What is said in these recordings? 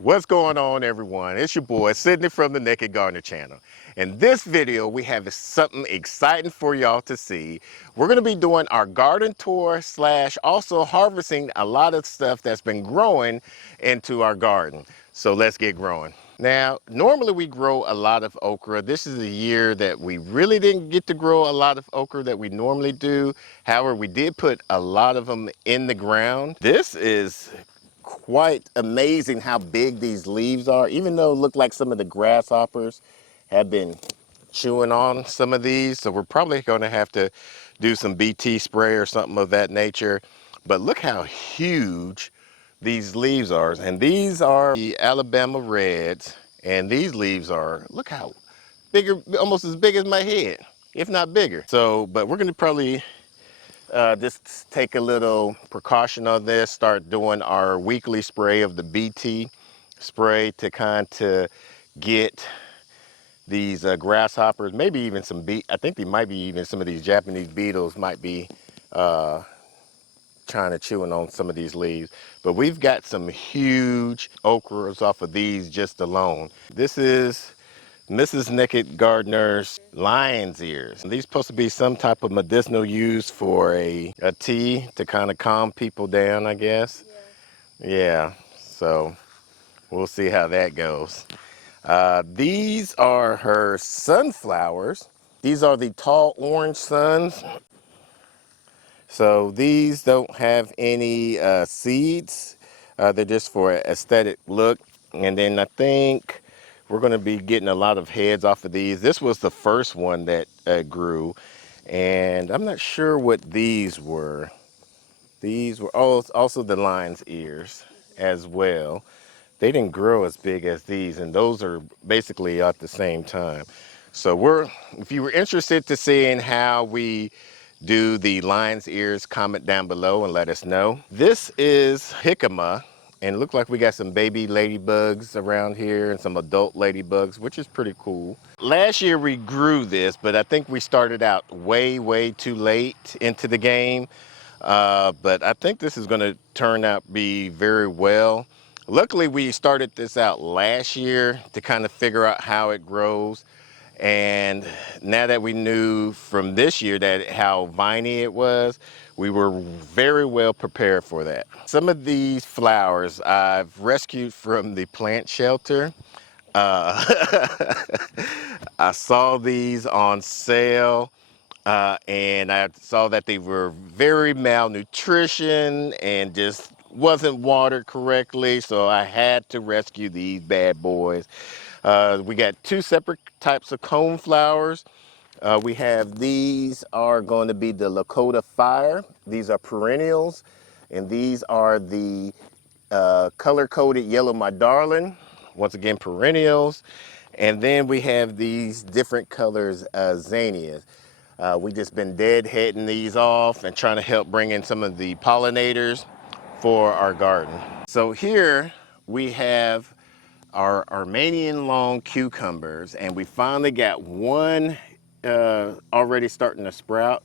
What's going on, everyone? It's your boy Sydney from the Naked Gardener channel. In this video we have something exciting for y'all to see. We're going to be doing our garden tour / also harvesting a lot of stuff that's been growing into our garden. So let's get growing. Now, normally we grow a lot of okra. This is a year that we really didn't get to grow a lot of okra that we normally do. However, we did put a lot of them in the ground. This is quite amazing how big these leaves are, even though it looked like some of the grasshoppers have been chewing on some of these. So we're probably going to have to do some BT spray or something of that nature. But look how huge these leaves are. And these are the Alabama Reds. And these leaves are, look how bigger, almost as big as my head, if not bigger. So, but we're going to probably just take a little precaution on this, start doing our weekly spray of the BT spray to kind of get these grasshoppers, maybe even some I think they might be even some of these Japanese beetles might be trying to chewing on some of these leaves. But we've got some huge okras off of these just alone. This is Mrs. Naked Gardener's lion's ears. These supposed to be some type of medicinal use for a tea to kind of calm people down, I guess. Yeah, so we'll see how that goes. These are her sunflowers. These are the tall orange suns. So these don't have any seeds. They're just for an aesthetic look. And then I think we're going to be getting a lot of heads off of these. This was the first one that grew. And I'm not sure what these were. These were also the lion's ears as well. They didn't grow as big as these, and those are basically at the same time. So if you were interested to seeing how we do the lion's ears, comment down below and let us know. This is jicama, and it looks like we got some baby ladybugs around here and some adult ladybugs, which is pretty cool. Last year we grew this, but I think we started out way too late into the game. But I think this is going to turn out be very well. Luckily, we started this out last year to kind of figure out how it grows. And now that we knew from this year that how viney it was, we were very well prepared for that. Some of these flowers I've rescued from the plant shelter. I saw these on sale. And I saw that they were very malnutrition and just wasn't watered correctly, so I had to rescue these bad boys. We got two separate types of cone flowers. We have these are going to be the Lakota Fire. These are perennials, and these are the color-coded Yellow My Darling. Once again, perennials. And then we have these different colors zinnias. We just been deadheading these off and trying to help bring in some of the pollinators for our garden. So here we have our Armenian long cucumbers, and we finally got one already starting to sprout,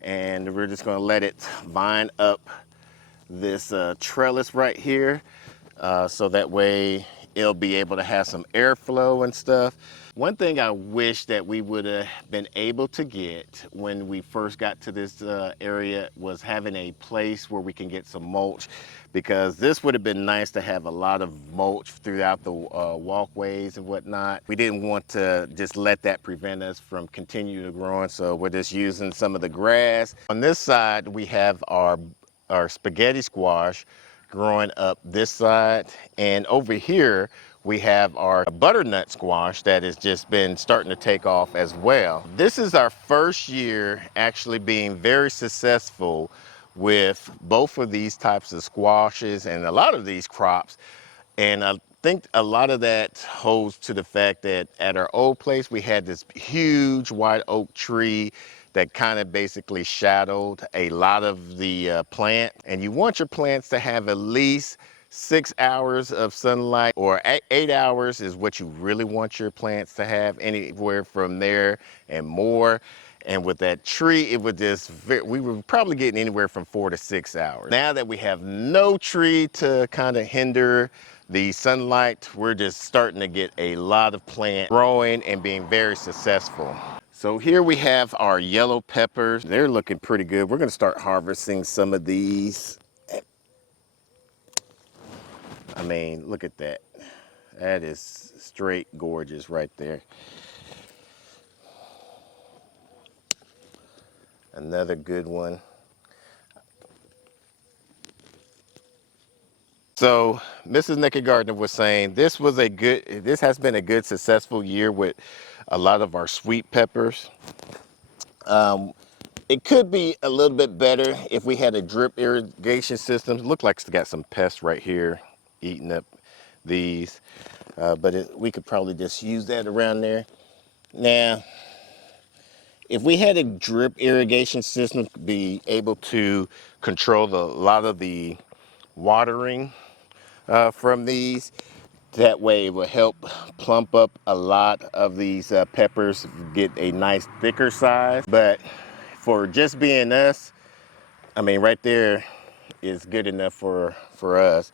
and we're just going to let it vine up this trellis right here, so that way it'll be able to have some airflow and stuff. One thing I wish that we would have been able to get when we first got to this area was having a place where we can get some mulch, because this would have been nice to have a lot of mulch throughout the walkways and whatnot. We didn't want to just let that prevent us from continuing growing, so we're just using some of the grass. On this side, we have our spaghetti squash growing up this side, and over here we have our butternut squash that has just been starting to take off as well. This is our first year actually being very successful with both of these types of squashes and a lot of these crops. And I think a lot of that holds to the fact that at our old place, we had this huge white oak tree that kind of basically shadowed a lot of the plant. And you want your plants to have at least 6 hours of sunlight, or 8 hours is what you really want your plants to have, anywhere from there and more. And with that tree, it would just, we were probably getting anywhere from 4 to 6 hours. Now that we have no tree to kind of hinder the sunlight, we're just starting to get a lot of plant growing and being very successful. So here we have our yellow peppers. They're looking pretty good. We're gonna start harvesting some of these. I mean, look at that. That is straight gorgeous right there. Another good one. So Mrs. Naked Gardener was saying this has been a good successful year with a lot of our sweet peppers. It could be a little bit better if we had a drip irrigation system. It looks like it's got some pests right here eating up these, but we could probably just use that around there. Now, if we had a drip irrigation system, be able to control a lot of the watering from these. That way it will help plump up a lot of these peppers, get a nice thicker size. But for just being us, I mean, right there is good enough for us.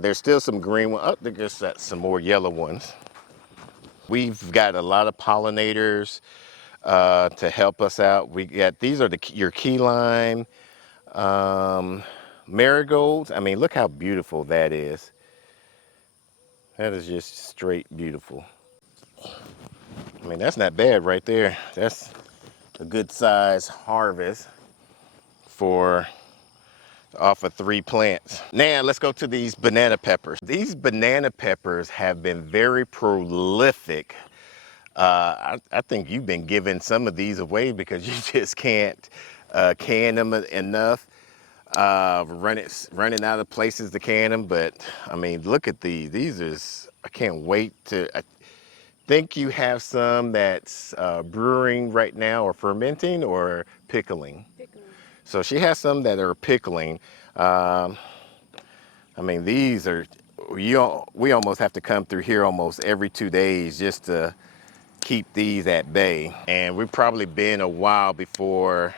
There's still some green ones. Oh, there's some more yellow ones. We've got a lot of pollinators to help us out. We got, these are your key lime marigolds. I mean, look how beautiful that is. That is just straight beautiful. I mean, that's not bad right there. That's a good size harvest for off of 3 plants. Now let's go to these banana peppers. These banana peppers have been very prolific. I think you've been giving some of these away because you just can't can them enough. Running out of places to can them, but I mean, look at these. These is, I can't wait to, I think you have some that's brewing right now, or fermenting, or pickling. So she has some that are pickling. I mean, these are, we almost have to come through here almost every 2 days just to keep these at bay. And we've probably been a while before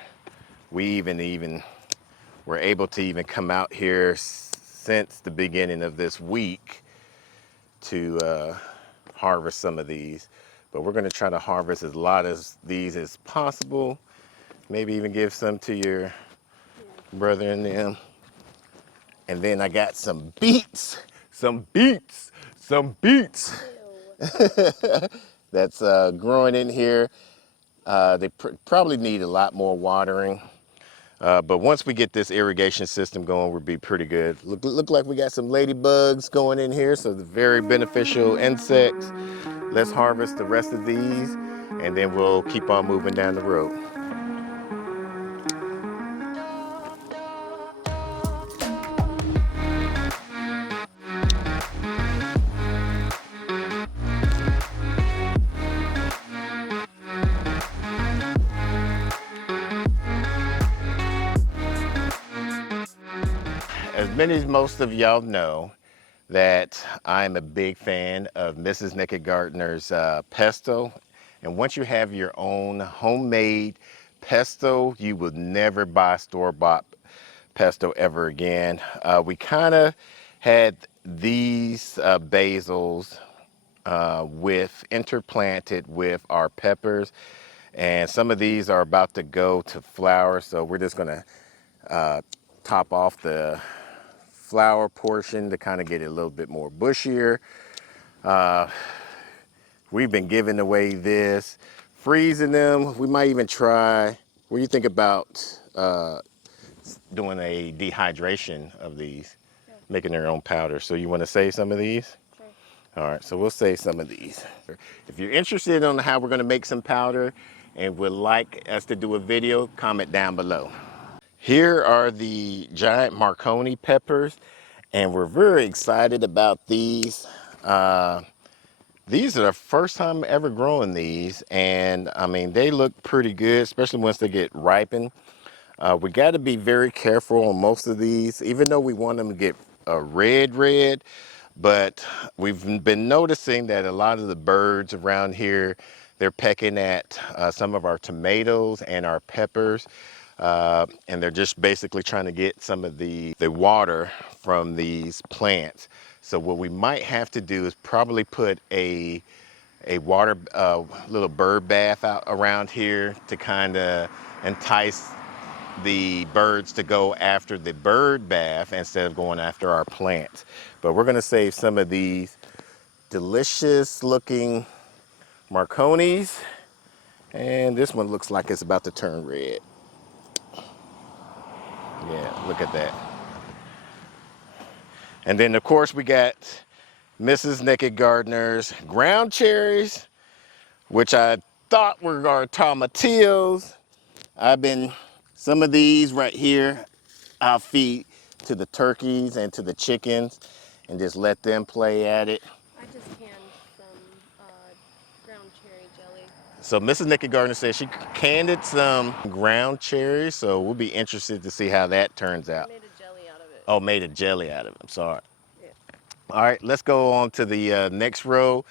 we even were able to even come out here since the beginning of this week to harvest some of these. But we're gonna try to harvest as lot of these as possible. Maybe even give some to your brother and them. And then I got some beets, that's growing in here. They probably need a lot more watering. But once we get this irrigation system going, we'll be pretty good. Look like we got some ladybugs going in here, so the very beneficial insects. Let's harvest the rest of these, and then we'll keep on moving down the road. As most of y'all know, that I'm a big fan of Mrs. Naked Gardener's pesto. And once you have your own homemade pesto, you will never buy store-bought pesto ever again. We kind of had these basils interplanted with our peppers, and some of these are about to go to flower, so we're just gonna top off the flower portion to kind of get it a little bit more bushier. We've been giving away this, freezing them. We might even try, what do you think about doing a dehydration of these, making their own powder? So you want to save some of these? Sure. All right, so we'll save some of these. If you're interested on how we're going to make some powder and would like us to do a video, comment down below. Here are the giant Marconi peppers, and we're very excited about these. These are the first time ever growing these, and I mean, they look pretty good, especially once they get ripened. We got to be very careful on most of these, even though we want them to get red, but we've been noticing that a lot of the birds around here, they're pecking at some of our tomatoes and our peppers. And they're just basically trying to get some of the water from these plants. So what we might have to do is probably put a water little bird bath out around here to kind of entice the birds to go after the bird bath instead of going after our plants. But we're gonna save some of these delicious looking Marconis, and this one looks like it's about to turn red. Yeah, look at that. And then of course we got Mrs. Naked Gardener's ground cherries, which I thought were our tomatillos. Some of these right here, I'll feed to the turkeys and to the chickens and just let them play at it. I just canned some ground cherry jelly. So Mrs. Naked Gardener says she canned some ground cherries, so we'll be interested to see how that turns out. I made a jelly out of it. Oh, made a jelly out of it, I'm sorry. Yeah. All right, let's go on to the next row,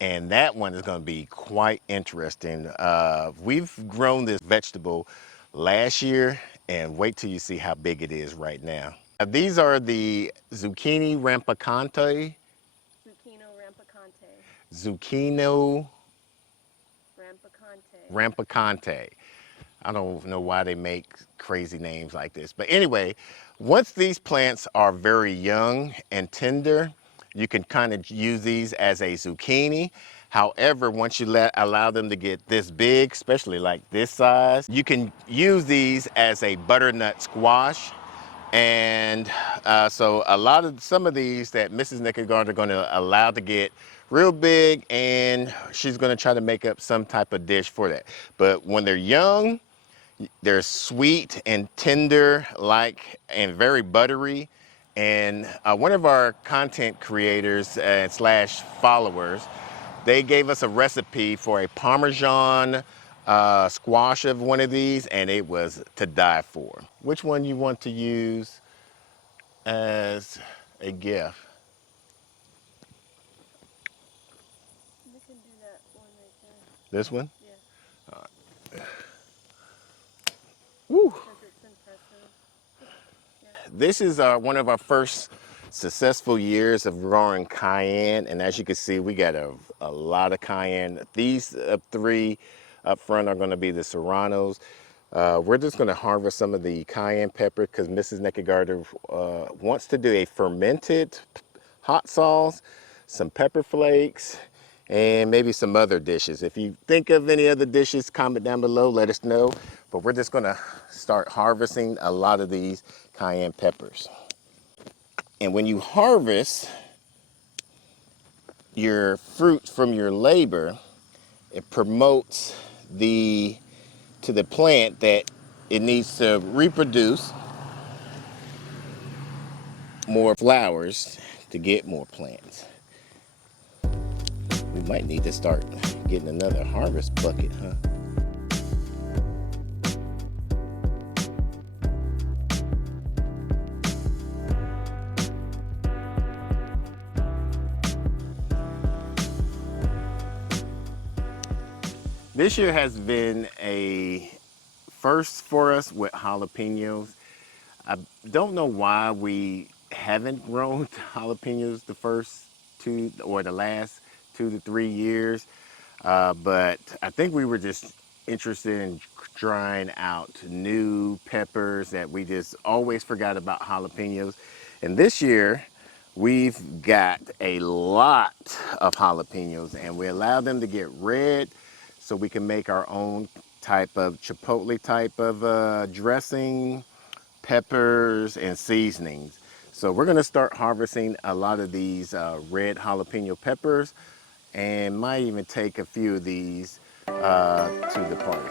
and that one is going to be quite interesting. We've grown this vegetable last year, and wait till you see how big it is right now. These are the zucchini rampicante. Zucchino rampicante. I don't know why they make crazy names like this. But anyway, once these plants are very young and tender, you can kind of use these as a zucchini. However, once you allow them to get this big, especially like this size, you can use these as a butternut squash. And so some of these that Mrs. Naked Gardener are going to allow to get real big, and she's going to try to make up some type of dish for that. But when they're young, they're sweet and tender, and very buttery. And one of our content creators slash followers, they gave us a recipe for a Parmesan squash of one of these, and it was to die for. Which one you want to use as a gift? We can do that one right there. This one? Yeah. All right. Woo. Because it's impressive. Yeah. This is one of our first successful years of growing cayenne, and as you can see, we got a lot of cayenne. These three up front are going to be the serranos. We're just going to harvest some of the cayenne pepper because Mrs. Naked Gardener wants to do a fermented hot sauce, some pepper flakes, and maybe some other dishes. If you think of any other dishes, comment down below, let us know. But we're just going to start harvesting a lot of these cayenne peppers. And when you harvest your fruit from your labor, it promotes to the plant that it needs to reproduce more flowers to get more plants. We might need to start getting another harvest bucket, huh? This year has been a first for us with jalapenos. I don't know why we haven't grown jalapenos the first two or the last 2 to 3 years, but I think we were just interested in trying out new peppers that we just always forgot about jalapenos. And this year, we've got a lot of jalapenos, and we allow them to get red so we can make our own type of chipotle type of dressing, peppers, and seasonings. So we're gonna start harvesting a lot of these red jalapeno peppers, and might even take a few of these to the party.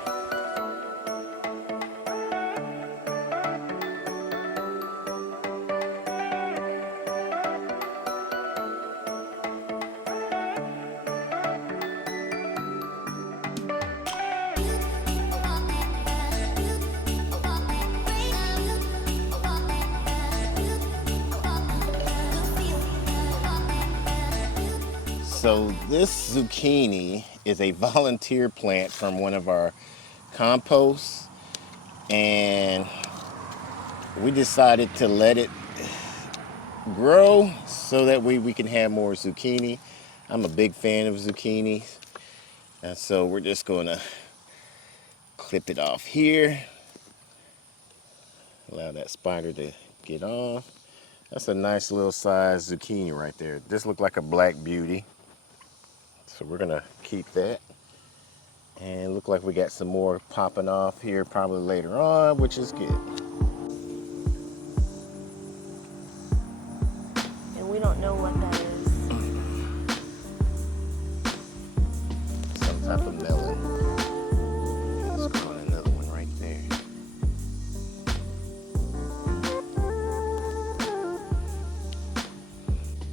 So this zucchini is a volunteer plant from one of our composts, and we decided to let it grow so that we can have more zucchini. I'm a big fan of zucchini. And so we're just going to clip it off here. Allow that spider to get off. That's a nice little size zucchini right there. This looks like a black beauty. So we're gonna keep that. And look like we got some more popping off here probably later on, which is good. And we don't know what that is. Some type of melon. Let's go on another one right there.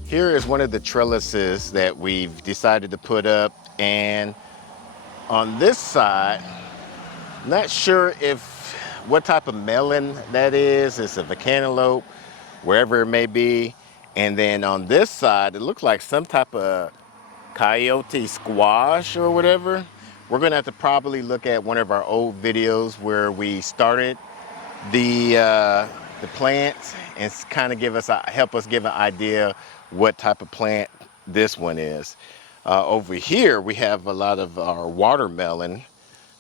Here is one of the trellises that we've decided to put up, and on this side, not sure if what type of melon that is. It's a cantaloupe, wherever it may be. And then on this side, it looks like some type of coyote squash or whatever. We're gonna have to probably look at one of our old videos where we started the plants and kind of help us give an idea what type of plant this one is. Over here we have a lot of our watermelon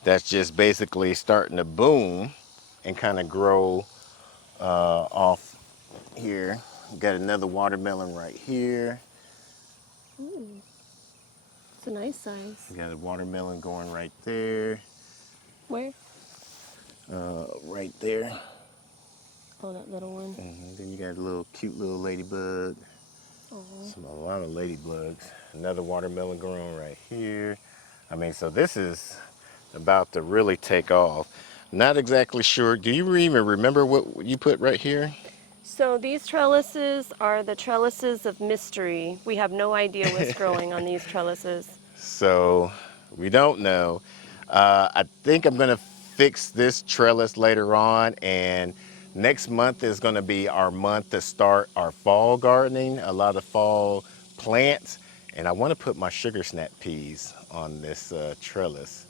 that's just basically starting to boom and kind of grow off here. Got another watermelon right here. Ooh, it's a nice size. Got a watermelon going right there. Where? Right there. Oh, that little one. And then you got a little cute little ladybug. A lot of ladybugs. Another watermelon growing right here. I mean, so this is about to really take off. Not exactly sure. Do you even remember what you put right here? So these trellises are the Trellises of Mystery. We have no idea what's growing on these trellises. So we don't know. I think I'm gonna fix this trellis later on, and next month is gonna be our month to start our fall gardening, a lot of fall plants, and I wanna put my sugar snap peas on this trellis.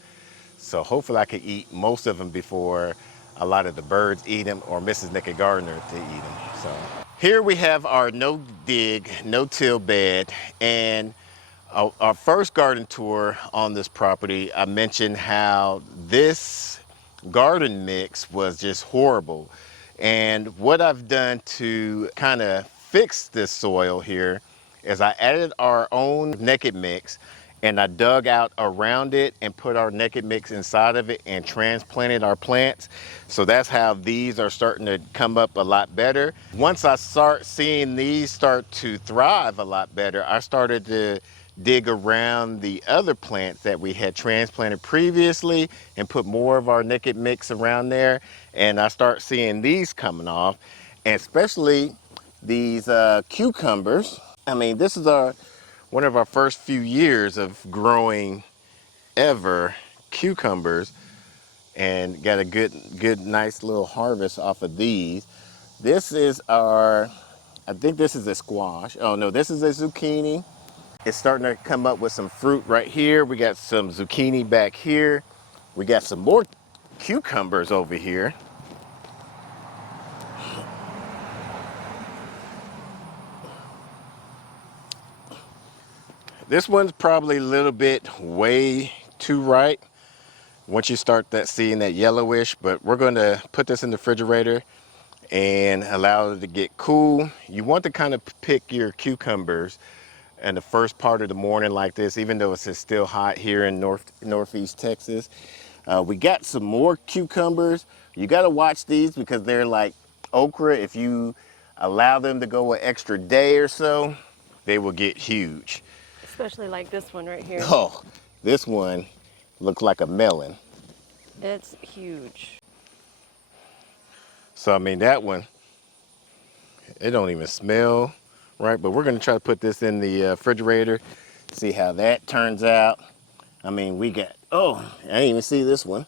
So hopefully I can eat most of them before a lot of the birds eat them or Mrs. Naked Gardener to eat them. So here we have our no dig, no till bed, and our first garden tour on this property, I mentioned how this garden mix was just horrible. And what I've done to kind of fix this soil here is I added our own naked mix, and I dug out around it and put our naked mix inside of it and transplanted our plants. So that's how these are starting to come up a lot better. Once I start seeing these start to thrive a lot better, I started to dig around the other plants that we had transplanted previously and put more of our naked mix around there. And I start seeing these coming off, and especially these cucumbers. I mean, this is one of our first few years of growing ever cucumbers, and got a good nice little harvest off of these. This is I think this is a squash. Oh no, this is a zucchini. It's starting to come up with some fruit right here. We got some zucchini back here. We got some more cucumbers over here. This one's probably a little bit way too ripe once you start seeing that yellowish, but we're going to put this in the refrigerator and allow it to get cool. You want to kind of pick your cucumbers in the first part of the morning like this, even though it's still hot here in northeast Texas. We got some more cucumbers. You got to watch these because they're like okra. If you allow them to go an extra day or so, they will get huge. Especially like this one right here. Oh, this one looks like a melon. It's huge. So I mean, that one, it don't even smell right, but we're gonna try to put this in the refrigerator, see how that turns out. I mean, we got, oh, I didn't even see this one.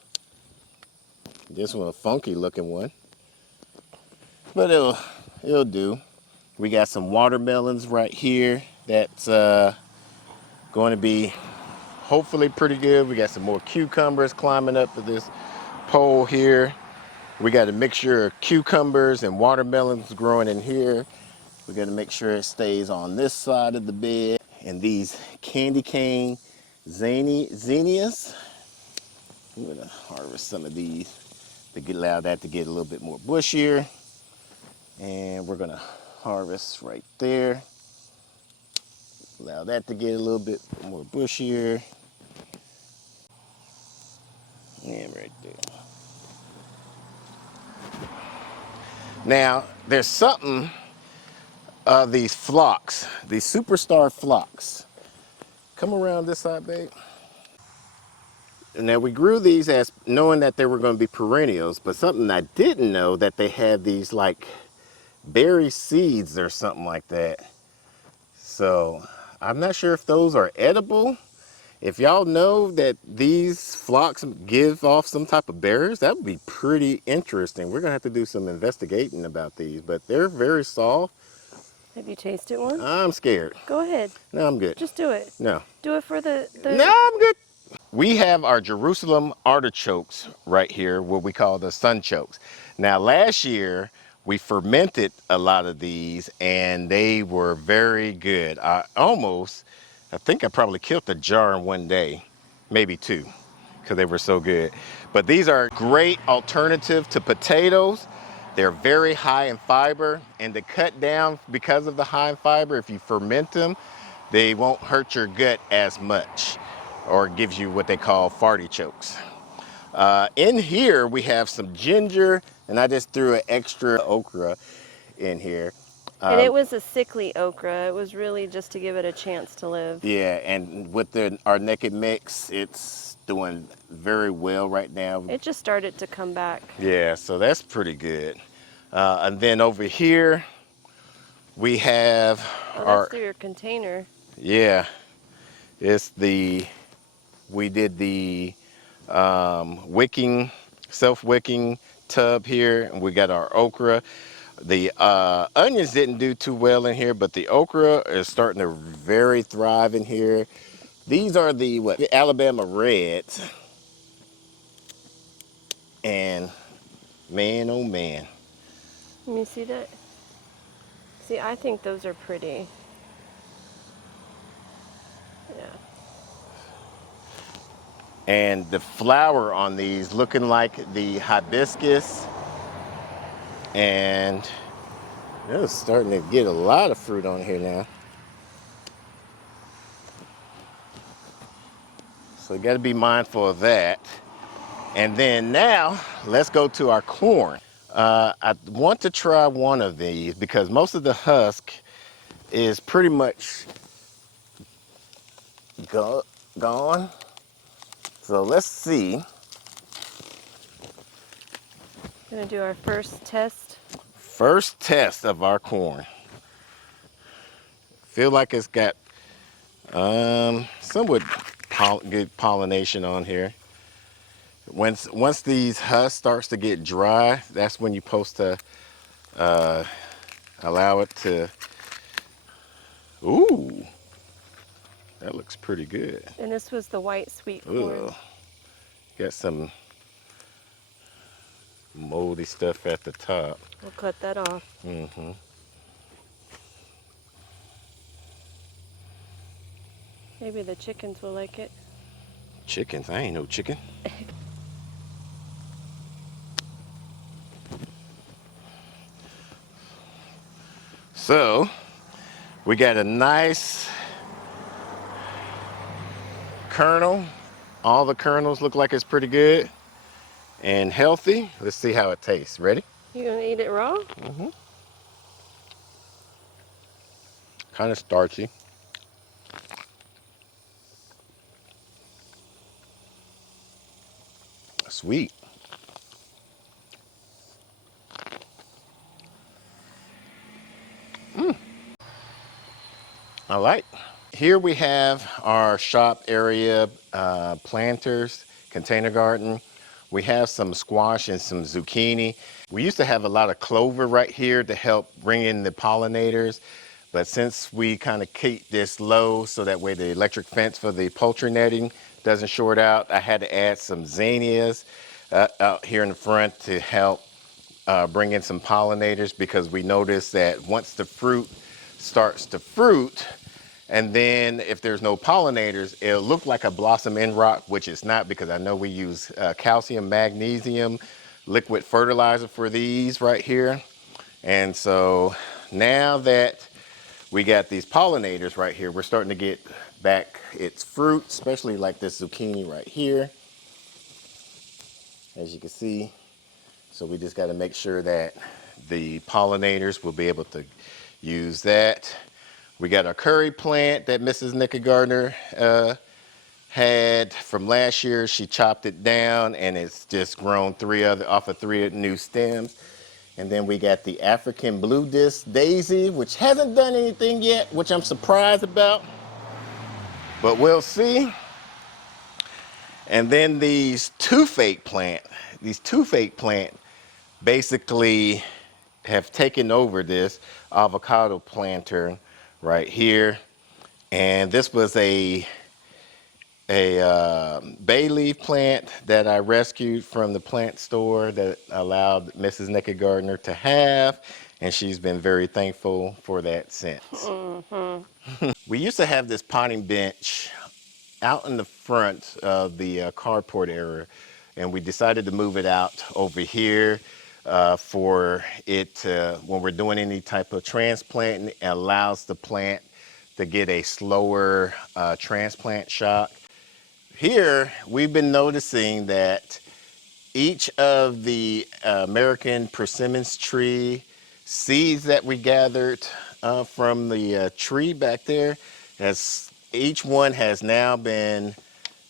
This one, a funky looking one, but it'll do. We got some watermelons right here that's going to be hopefully pretty good. We got some more cucumbers climbing up to this pole here. We got a mixture of cucumbers and watermelons growing in here. We got to make sure it stays on this side of the bed. And these candy cane zinnias, I'm going to harvest some of these to allow that to get a little bit more bushier. And we're going to harvest right there. Allow that to get a little bit more bushier. And right there. Now, there's something of these phlox, these superstar phlox. Come around this side, babe. Now, we grew these as knowing that they were going to be perennials, but something I didn't know that they had these like berry seeds or something like that. So I'm not sure if those are edible. If y'all know that these phlox give off some type of berries, that would be pretty interesting. We're gonna have to do some investigating about these, but they're very soft. Have you tasted one? I'm scared. Go ahead. No, I'm good. Just do it. No. Do it for the... No, I'm good. We have our Jerusalem artichokes right here, what we call the sunchokes. Now, last year, we fermented a lot of these and they were very good. I think I probably killed a jar in one day, maybe two, because they were so good. But these are a great alternative to potatoes. They're very high in fiber, and to cut down because of the high in fiber, if you ferment them, they won't hurt your gut as much, or gives you what they call farty chokes. In here, we have some ginger, and I just threw an extra okra in here. And it was a sickly okra. It was really just to give it a chance to live. Yeah, and with our naked mix, it's doing very well right now. It just started to come back. Yeah, so that's pretty good. And then over here, we have that's through your container. Yeah, it's we did the self-wicking tub here, and we got our okra. The onions didn't do too well in here, but the okra is starting to very thrive in here. These are the Alabama Reds. And man, oh man. Let me see that. See, I think those are pretty. Yeah. And the flower on these looking like the hibiscus. And it's starting to get a lot of fruit on here now. So you got to be mindful of that. And then now, let's go to our corn. I want to try one of these because most of the husk is pretty much gone. So let's see. Gonna do our first test. First test of our corn. Feel like it's got somewhat good pollination on here. Once these husks starts to get dry, that's when you're supposed to allow it to. Ooh, that looks pretty good. And this was the white sweet corn. Ooh, got some moldy stuff at the top. We'll cut that off. Mm-hmm. Maybe the chickens will like it. Chickens? I ain't no chicken. So, we got a nice kernel. All the kernels look like it's pretty good and healthy. Let's see how it tastes. Ready? You gonna eat it raw? Mm-hmm. Kind of starchy. Sweet. I like. Here we have our shop area planters, container garden. We have some squash and some zucchini. We used to have a lot of clover right here to help bring in the pollinators. But since we kind of keep this low so that way the electric fence for the poultry netting doesn't short out, I had to add some zinnias out here in the front to help bring in some pollinators, because we noticed that once the fruit starts to fruit, and then if there's no pollinators, it'll look like a blossom end rock, which it's not, because I know we use calcium, magnesium, liquid fertilizer for these right here. And so now that we got these pollinators right here, we're starting to get back its fruit, especially like this zucchini right here, as you can see. So we just got to make sure that the pollinators will be able to use that. We got our curry plant that Mrs. Nicka Gardner had from last year. She chopped it down and it's just grown off of three new stems. And then we got the African blue disc daisy, which hasn't done anything yet, which I'm surprised about, but we'll see. And then these toothache plant basically have taken over this avocado planter right here. And this was a bay leaf plant that I rescued from the plant store that allowed Mrs. Nicka Gardner to have, and she's been very thankful for that since. We used to have this potting bench out in the front of the carport area, and we decided to move it out over here for it to, when we're doing any type of transplant, it allows the plant to get a slower transplant shock. Here, we've been noticing that each of the American persimmons tree seeds that we gathered from the tree back there, each one has now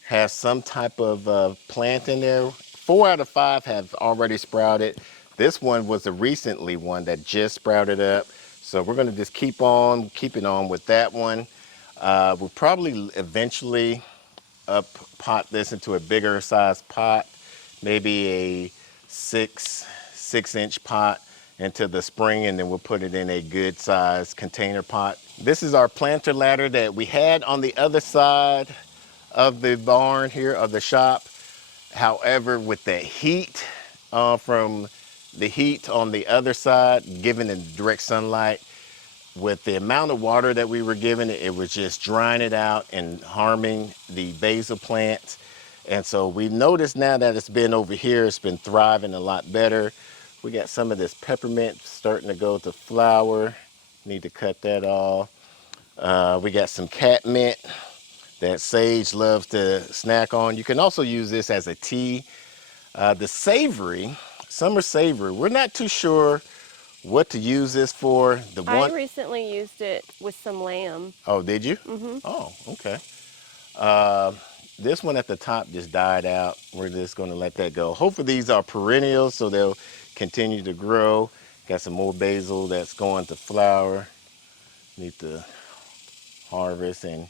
has some type of plant in there. 4 out of 5 have already sprouted. This one was a recently one that just sprouted up. So we're gonna just keep on keeping on with that one. We'll probably eventually pot this into a bigger size pot, maybe a six inch pot into the spring, and then we'll put it in a good size container pot. This is our planter ladder that we had on the other side of the barn here, of the shop. However, with the heat from the heat on the other side, given the direct sunlight, with the amount of water that we were giving it, it was just drying it out and harming the basil plants. And so we noticed now that it's been over here, it's been thriving a lot better. We got some of this peppermint starting to go to flower. Need to cut that off. We got some catmint that Sage loves to snack on. You can also use this as a tea. The savory, summer savory, we're not too sure what to use this for. I recently used it with some lamb. Oh, did you? Mm-hmm. Oh, okay. This one at the top just died out. We're just going to let that go. Hopefully these are perennials, so they'll continue to grow. Got some more basil that's going to flower. Need to harvest and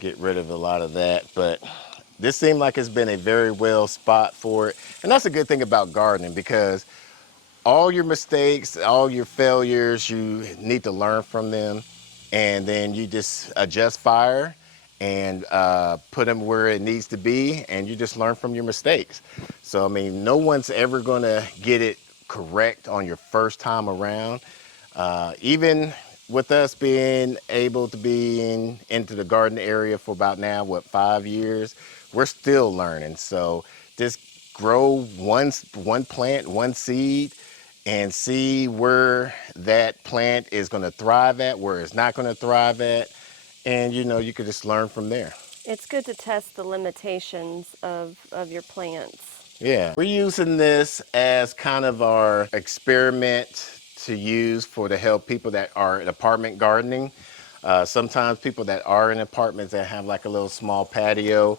get rid of a lot of that. But this seemed like it's been a very well spot for it. And that's a good thing about gardening, because all your mistakes, all your failures, you need to learn from them, and then you just adjust fire and put them where it needs to be, and you just learn from your mistakes. So, I mean, no one's ever gonna get it correct on your first time around. Even with us being able to be into the garden area for about now, 5 years, we're still learning. So just grow one plant, one seed, and see where that plant is going to thrive at, where it's not going to thrive at, and you can just learn from there. It's good to test the limitations of your plants. Yeah, we're using this as kind of our experiment to use to help people that are in apartment gardening. Sometimes people that are in apartments that have like a little small patio.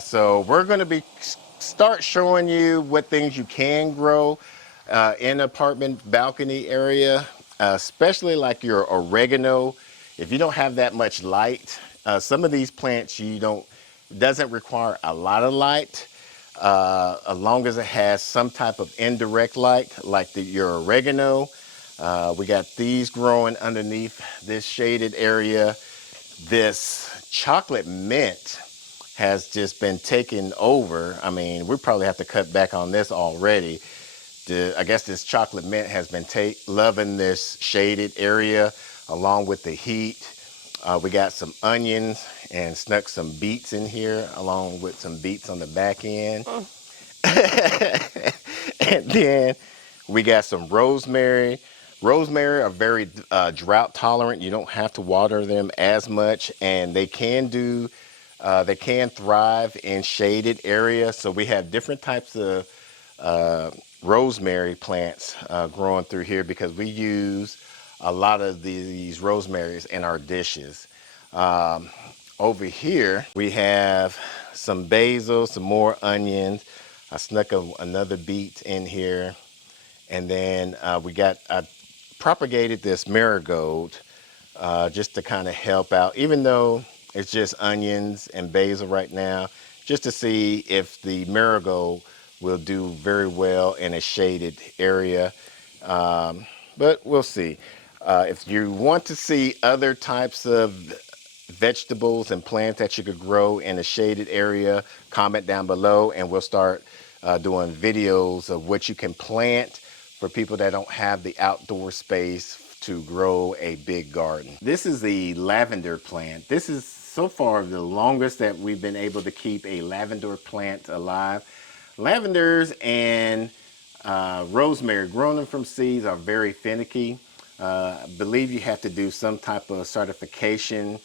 So we're going to start showing you what things you can grow in apartment balcony area, especially like your oregano. If you don't have that much light, some of these plants doesn't require a lot of light, as long as it has some type of indirect light, like your oregano. We got these growing underneath this shaded area. This chocolate mint has just been taken over. I mean, we probably have to cut back on this already. I guess this chocolate mint has been loving this shaded area along with the heat. We got some onions and snuck some beets in here along with some beets on the back end. And then we got some rosemary. Rosemary are very drought tolerant. You don't have to water them as much, and they can thrive in shaded areas. So we have different types of rosemary plants growing through here because we use a lot of these rosemaries in our dishes. Over here we have some basil, some more onions. I snuck another beet in here, and then I propagated this marigold just to kind of help out, even though it's just onions and basil right now, just to see if the marigold will do very well in a shaded area. But we'll see. If you want to see other types of vegetables and plants that you could grow in a shaded area, comment down below, and we'll start doing videos of what you can plant for people that don't have the outdoor space to grow a big garden. This is the lavender plant. This is so far the longest that we've been able to keep a lavender plant alive. Lavenders and rosemary, growing them from seeds, are very finicky. I believe you have to do some type of certification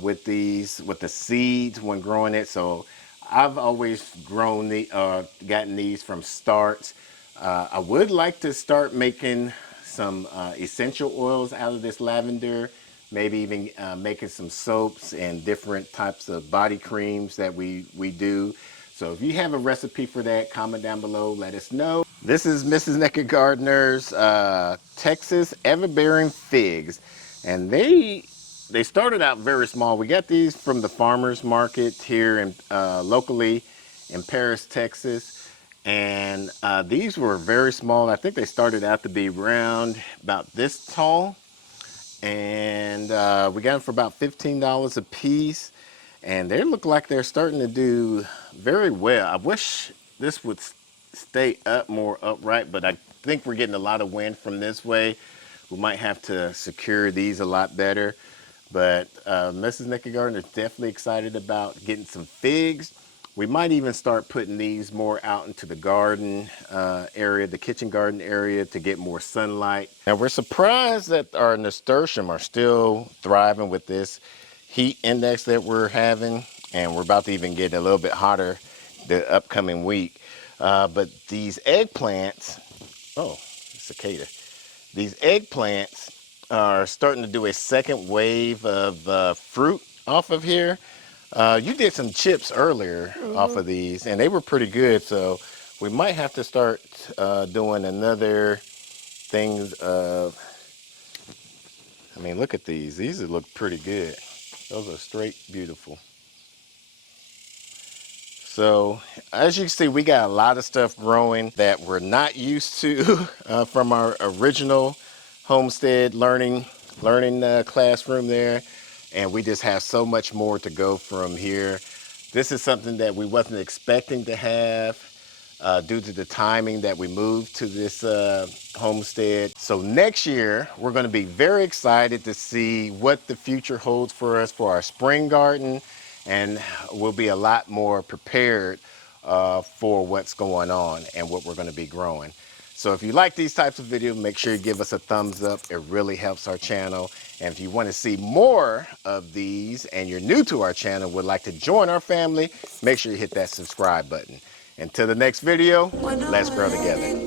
with the seeds when growing it. So I've always gotten these from starts. I would like to start making some essential oils out of this lavender, maybe even making some soaps and different types of body creams that we do. So if you have a recipe for that, comment down below, let us know. This is Mrs. Naked Gardener's Texas Everbearing Figs, and they started out very small. We got these from the farmers market here in locally in Paris, Texas, and these were very small. I think they started out to be around about this tall, and we got them for about $15 a piece, and they look like they're starting to do very well. I wish this would stay up more upright, but I think we're getting a lot of wind from this way. We might have to secure these a lot better. But Mrs. Naked Gardener is definitely excited about getting some figs. We might even start putting these more out into the garden area, the kitchen garden area, to get more sunlight. Now we're surprised that our nasturtium are still thriving with this heat index that we're having, and we're about to even get a little bit hotter the upcoming week. But these eggplants, oh, cicada. These eggplants are starting to do a second wave of fruit off of here. You did some chips earlier off of these, and they were pretty good. So we might have to start doing another things of, I mean, look at these. These look pretty good. Those are straight beautiful. So as you can see, we got a lot of stuff growing that we're not used to from our original homestead learning classroom there, and we just have so much more to go from here. This is something that we wasn't expecting to have due to the timing that we moved to this homestead. So next year we're going to be very excited to see what the future holds for us for our spring garden, and we'll be a lot more prepared for what's going on and what we're going to be growing. So if you like these types of videos, make sure you give us a thumbs up. It really helps our channel. And if you want to see more of these and you're new to our channel, would like to join our family, make sure you hit that subscribe button. Until the next video, let's grow together.